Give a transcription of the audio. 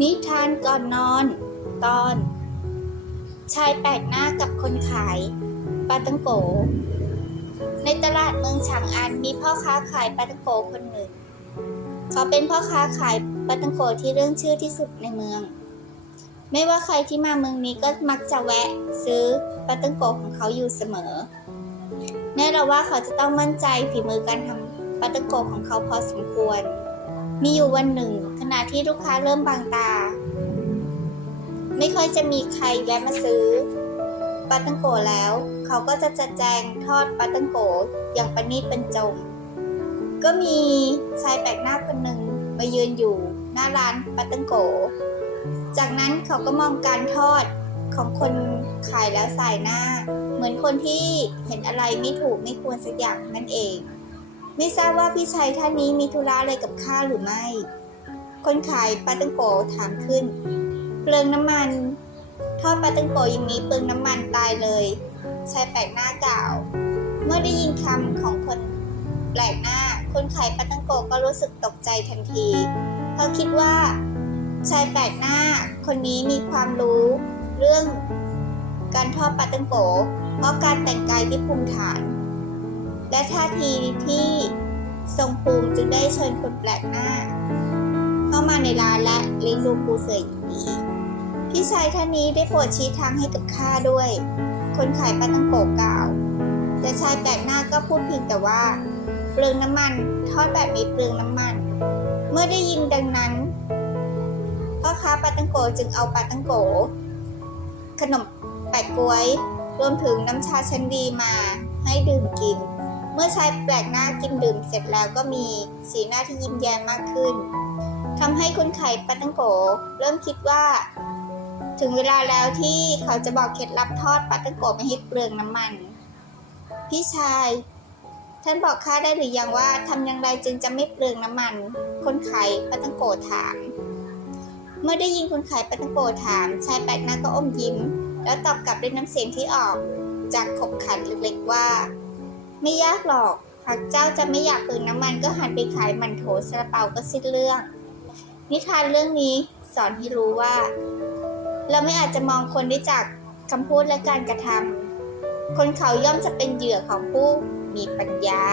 นิทานก่อนนอน ตอน ชายแปลกหน้ากับคนขายปาตังโก ในตลาดเมืองฉางอันมีพ่อค้าขายปาตังโกคนหนึ่ง เขาเป็นพ่อค้าขายปาตังโกที่เรื่องชื่อที่สุดในเมือง ไม่ว่าใครที่มาเมืองนี้ก็มักจะแวะซื้อปาตังโกของเขาอยู่เสมอ แน่เราว่าเขาจะต้องมั่นใจฝีมือการทำปาตังโกของเขาพอสมควร มีอยู่วันหนึ่ง ขณะที่ลูกค้าเริ่มบางตา ไม่ค่อยจะมีใครแวะมาซื้อปาตังโกแล้ว เขาก็จะจัดแจงทอดปาตังโกอย่างประณีตบรรจง ก็มีชายแปลกหน้าคนหนึ่งมายืนอยู่หน้าร้านปาตังโก จากนั้นเขาก็มองการทอดของคนขายแล้วสายหน้า เหมือนคนที่เห็นอะไรไม่ถูกไม่ควรสักอย่างนั่นเอง ไม่ทราบว่าพี่ชายท่านนี้มีธุระอะไรกับข้าหรือไม่ คนขายปาตังโกถามขึ้น เปลืองน้ำมัน ทอดปาตังโกย่างนี้เปลืองน้ำมันตายเลยชายแปลกหน้ากล่าว เมื่อได้ยินคำของคนแปลกหน้า คนขายปาตังโกก็รู้สึกตกใจทันที เพราะคิดว่าชายแปลกหน้า คนนี้มีความรู้เรื่องการทอดปาตังโกเพราะการแต่งกายที่ภูมิฐาน และท่าทีที่ทรงภูมิจึงได้เชิญคนแปลกหน้า เข้ามาในร้านและเลี้ยงดูปูเสืออย่างดีพี่ชายท่านนี้ได้โปรดชี้ทางให้กับข้าด้วย คนขายปลาตังโกกล่าว แต่ชายแปลกหน้าก็พูดเพียงแต่ว่าเปลืองน้ำมันทอดแบบนี้เปลืองน้ำมัน เมื่อได้ยินดังนั้นพ่อค้าปลาตังโกจึงเอาปลาตังโก ขนมแปะกล้วย รวมถึงน้ำชาชั้นดีมาให้ดื่มกิน เมื่อชายแปลกหน้ากินดื่มเสร็จแล้วก็มีสีหน้าที่ยิ้มแย้มมากขึ้นทำให้คนขายปาตังโกเริ่มคิดว่า ถึงเวลาแล้วที่เขาจะบอกเคล็ดลับทอดปาตังโกไม่ให้เปลืองน้ำมัน พี่ชาย ท่านบอกข้าได้หรือยังว่าทำอย่างไรจึงจะไม่เปลืองน้ำมัน คนขายปาตังโกถาม เมื่อได้ยินคนขายปาตังโกถาม ชายแปลกหน้าก็อมยิ้ม แล้วตอบกลับด้วยน้ำเสียงที่ออก จากขบขันเล็กๆว่า ไม่ยากหรอก หากเจ้าจะไม่อยากเปลืองน้ำมันก็หันไปขายมันโถซาลาเปาก็สิ้นเรื่อง นิทานเรื่องนี้สอนให้รู้ว่า เราไม่อาจจะมองคนได้จากคำพูดและการกระทำคนเขาย่อมจะเป็นเหยื่อของผู้มีปัญญา